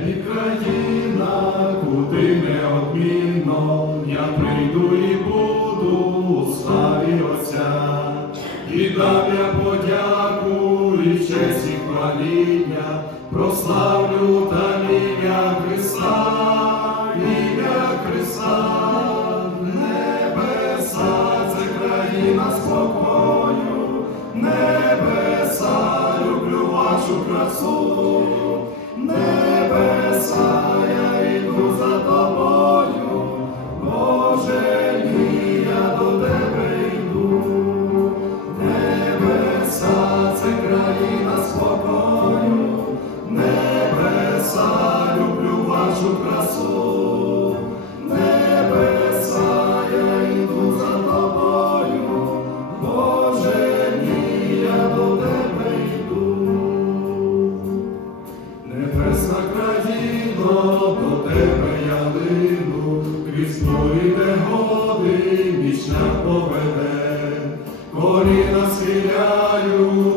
мені країна, куди неодмінно я прийду і буду у славі Отця, і дам я подяку і честь і хваління, прославлю та ім'я Христа, ім'я Христа, небеса, це країна спокою, небеса, люблю вашу красу. Це країна спокою, небеса, люблю вашу красу, небеса, я йду за тобою, Боже мій, до тебе йду. Небесна країно, до тебе я лину, крізь твої негоди, мій поведе, коліна схиляю,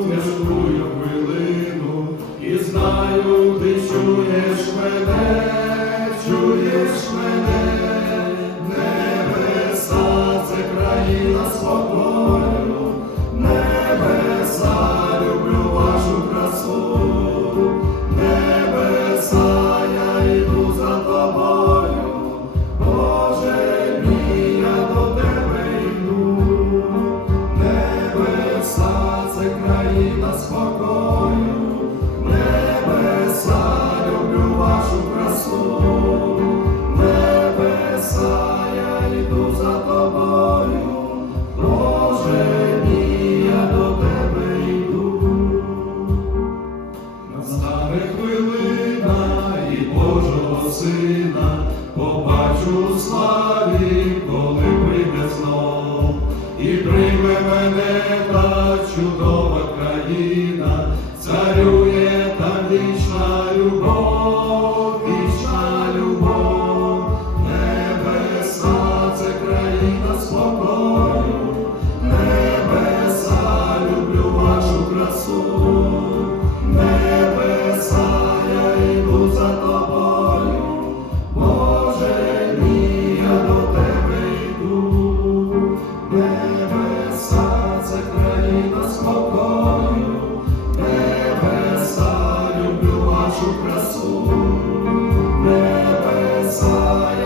Сина, побачу славі, коли прийде і прийме мене та чудова країна, царює та вічна любов, вічна любов, небеса, це країна спокою, небеса, люблю вашу красу. Lord.